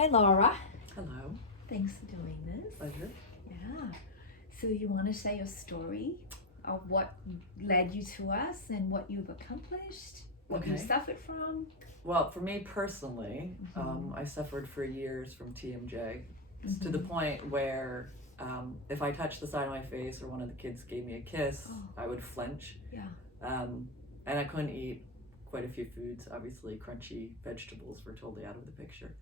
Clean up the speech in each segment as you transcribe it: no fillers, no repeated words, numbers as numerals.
Hi, Laura. Hello. Thanks for doing this. Pleasure. Yeah. So you want to share your story of what led you to us and what you've accomplished, what you Okay. suffered from? Well, for me personally, Mhm. I suffered for years from TMJ. It's to the point where if I touched the side of my face or one of the kids gave me a kiss, Oh. I would flinch. Yeah. And I couldn't eat quite a few foods. Obviously, crunchy vegetables were totally out of the picture.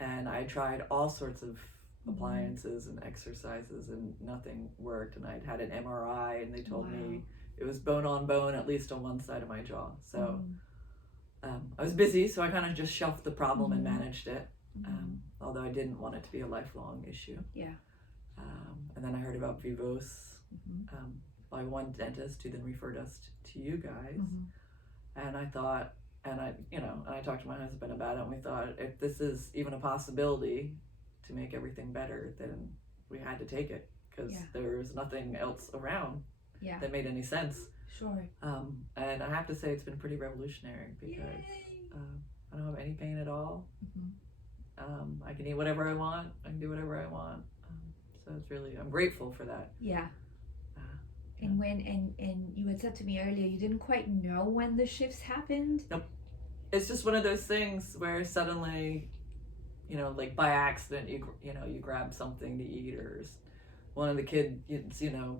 And I tried all sorts of appliances and exercises, and nothing worked. And I'd had an MRI, and they told me it was bone on bone, at least on one side of my jaw. So I was busy, so I kind of just shelved the problem and managed it. Although I didn't want it to be a lifelong issue. Yeah. And then I heard about Vivos by one dentist who then referred us to you guys. And I thought, and I talked to my husband about it, and we thought, if this is even a possibility to make everything better, then we had to take it, because there was nothing else around that made any sense. Sure. And I have to say, it's been pretty revolutionary, because I don't have any pain at all. I can eat whatever I want. I can do whatever I want. So it's really, I'm grateful for that. Yeah. And and you had said to me earlier, you didn't quite know when the shifts happened. Nope. It's just one of those things where suddenly, like by accident, you grab something to eat, or one of the kids,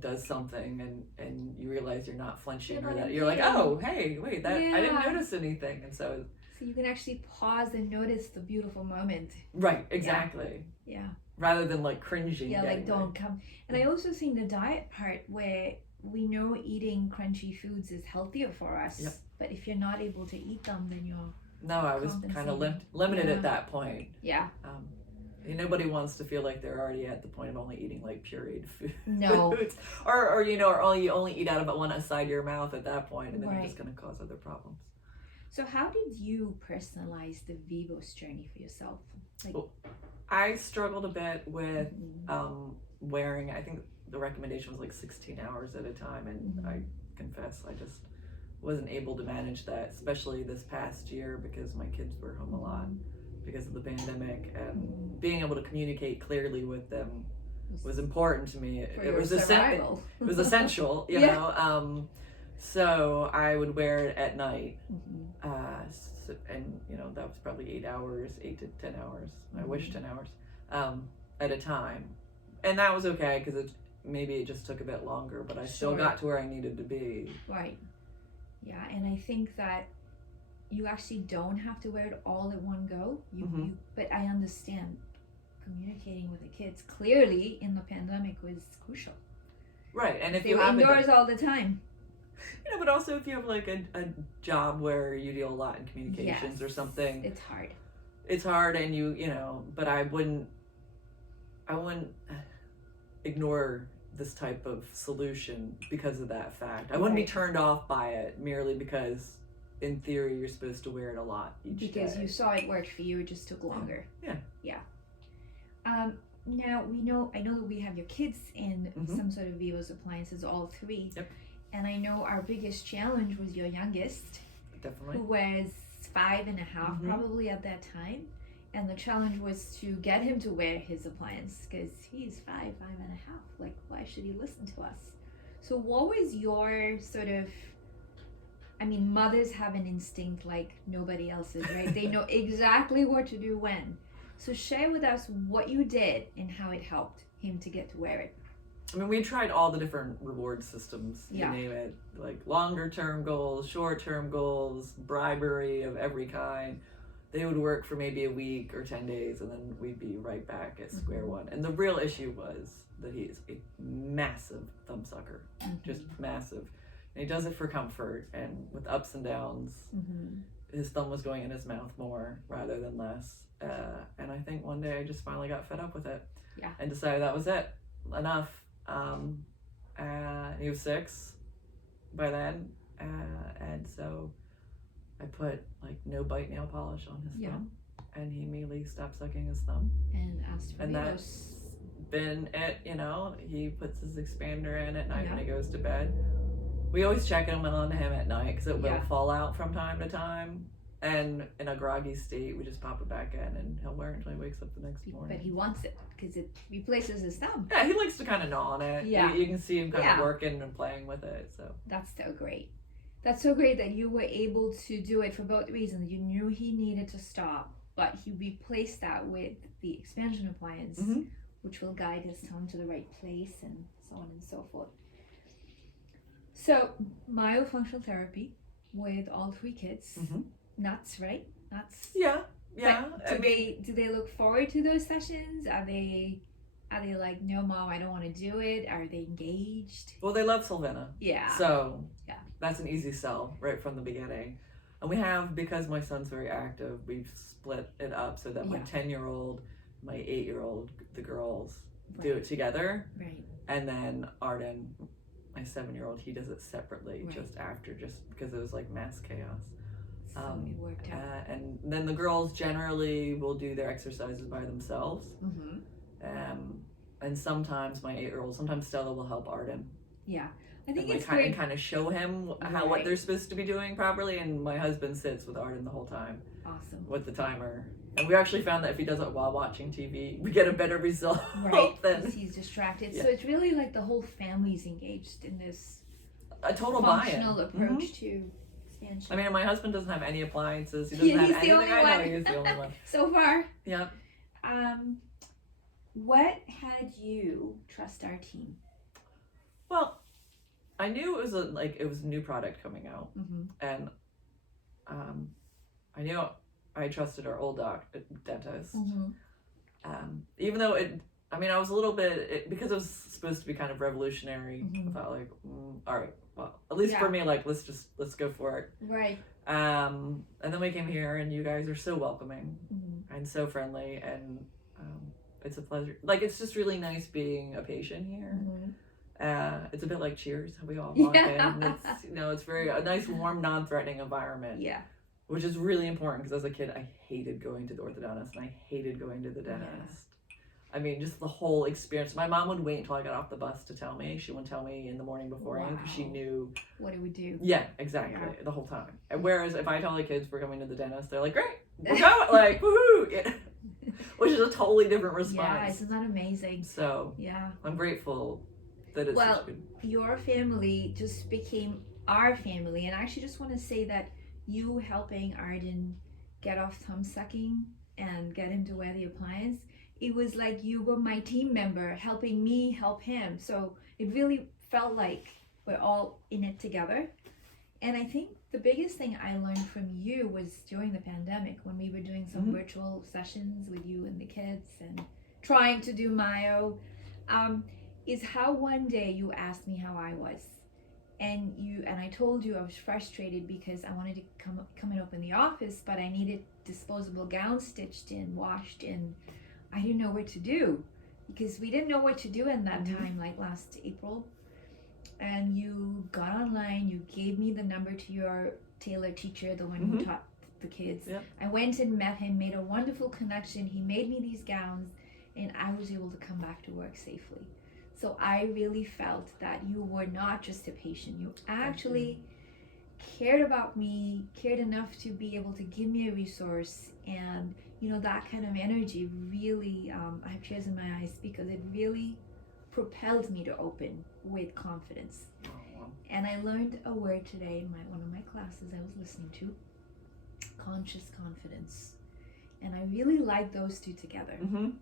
does something, and you realize you're not flinching, or that you're like, oh, hey, wait, that I didn't notice anything, and so you can actually pause and notice the beautiful moment. Right, exactly. Yeah. Rather than like cringing. Yeah, like don't come. And I also think the diet part, where we know eating crunchy foods is healthier for us. Yep. But if you're not able to eat them, then you're I was kind of limited at that point. Yeah. Nobody wants to feel like they're already at the point of only eating like pureed food. No. or only eat out of one side of your mouth at that point, and then you're just going to cause other problems. So how did you personalize the Vivos journey for yourself? I struggled a bit with wearing, I think the recommendation was like 16 hours at a time, and I confess I just wasn't able to manage that, especially this past year, because my kids were home a lot because of the pandemic, and being able to communicate clearly with them was important to me. It was essential. It was essential, you know. So I would wear it at night, and that was probably 8 to 10 hours. I wish 10 hours at a time, and that was okay, because maybe it just took a bit longer, but I still got to where I needed to be. Right. Yeah, and I think that you actually don't have to wear it all at one go. But I understand communicating with the kids clearly in the pandemic was crucial. Right, and if they were indoors all the time. But also if you have like a job where you deal a lot in communications or something, it's hard. It's hard, and but I wouldn't ignore this type of solution because of that fact. I wouldn't be turned off by it merely because in theory you're supposed to wear it a lot each day. Because you saw it worked for you, it just took longer. Yeah. Now I know that we have your kids in some sort of Vivos appliances, all three. Yep. And I know our biggest challenge was your youngest. Definitely. Who was 5.5 probably at that time. And the challenge was to get him to wear his appliance, because he's 5.5. Like, why should he listen to us? So what was your sort of, mothers have an instinct like nobody else's, right? They know exactly what to do when. So share with us what you did and how it helped him to get to wear it. We tried all the different reward systems, you name it, like longer term goals, short term goals, bribery of every kind. They would work for maybe a week or 10 days, and then we'd be right back at square one. And the real issue was that he is a massive thumb sucker, just massive. And he does it for comfort, and with ups and downs, his thumb was going in his mouth more rather than less. And I think one day I just finally got fed up with it and decided that was it, enough. He was 6 by then, and so I put like no bite nail polish on his thumb, and he immediately stopped sucking his thumb. And asked for that's been it. He puts his expander in at night when he goes to bed. We always check him on him at night, because it will fall out from time to time. And in a groggy state, we just pop it back in, and he'll wear it until he wakes up the next morning. But he wants it because it replaces his thumb. Yeah, he likes to kind of gnaw on it. Yeah. You can see him kind of working and playing with it. So that's so great. That's so great that you were able to do it for both reasons. You knew he needed to stop, but he replaced that with the expansion appliance, which will guide his tongue to the right place and so on and so forth. So myofunctional therapy with all 3 kids. Nuts, right? Nuts. Yeah. Do they look forward to those sessions? Are they like, no, Mom, I don't want to do it? Are they engaged? Well, they love Sylvana. Yeah. So that's an easy sell right from the beginning. And we have, because my son's very active, we've split it up so that my 10-year-old, my 8-year-old, the girls do it together. Right. And then Arden, my 7-year-old, he does it separately just after, just because it was like mass chaos. So it worked out. And then the girls generally will do their exercises by themselves. And sometimes my 8-year-old, sometimes Stella will help Arden. Yeah, I think it's great. And kind of show him what they're supposed to be doing properly. And my husband sits with Arden the whole time. Awesome. With the timer. And we actually found that if he does it while watching TV, we get a better result. Right, because he's distracted. So it's really like the whole family's engaged in this a total functional approach to expansion. I mean, my husband doesn't have any appliances. He doesn't have anything. I know he's the only one. So far. Yeah. What had you trust our team? Well, I knew it was a new product coming out, and I knew I trusted our old dentist. Even though I was a little bit because it was supposed to be kind of revolutionary. I felt like, all right, well, at least for me, like let's go for it. Right. And then we came here, and you guys are so welcoming and so friendly, and it's a pleasure. Like, it's just really nice being a patient here. It's a bit like Cheers, how we all walk in. It's, it's very a nice, warm, non-threatening environment. Yeah. Which is really important, because as a kid, I hated going to the orthodontist, and I hated going to the dentist. I mean, just the whole experience. My mom would wait until I got off the bus to tell me. She wouldn't tell me in the morning beforehand, because she knew what it would do. Yeah, exactly, the whole time. And whereas if I tell the kids we're coming to the dentist, they're like, great, we're going, like, woohoo! Yeah. Which is a totally different response. Yeah, isn't that amazing? So I'm grateful that it's such good. Your family just became our family, and I actually just want to say that you helping Arden get off thumb sucking and get him to wear the appliance, it was like you were my team member helping me help him. So it really felt like we're all in it together. And I think the biggest thing I learned from you was during the pandemic, when we were doing some virtual sessions with you and the kids and trying to do Myo, is how one day you asked me how I was. And I told you I was frustrated because I wanted to come and open the office, but I needed disposable gowns stitched in, washed in. I didn't know what to do, because we didn't know what to do in that time, like last April. And you got online, you gave me the number to your tailor teacher, the one who taught the kids. Yep. I went and met him, made a wonderful connection. He made me these gowns, and I was able to come back to work safely. So I really felt that you were not just a patient. You actually cared about me, cared enough to be able to give me a resource. And, that kind of energy really, I have tears in my eyes, because it really propelled me to open with confidence. And I learned a word today in one of my classes I was listening to, conscious confidence. And I really like those two together. And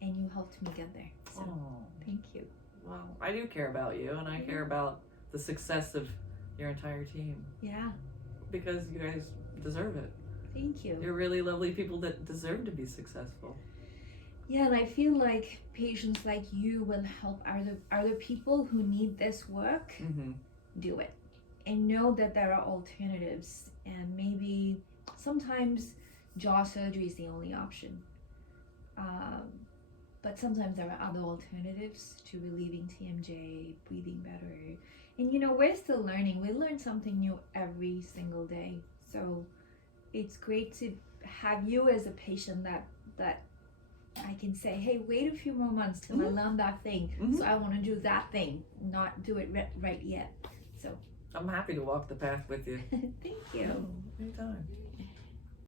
you helped me get there. So thank you. Well, I do care about you, and I care about the success of your entire team. Yeah. Because you guys deserve it. Thank you. You're really lovely people that deserve to be successful. Yeah, and I feel like patients like you will help other people who need this work do it. And know that there are alternatives, and maybe sometimes jaw surgery is the only option. But sometimes there are other alternatives to relieving TMJ, breathing better. And we're still learning. We learn something new every single day. So it's great to have you as a patient that I can say, hey, wait a few more months till I learn that thing. So I want to do that thing, not do it right yet. So I'm happy to walk the path with you. Thank you. Anytime.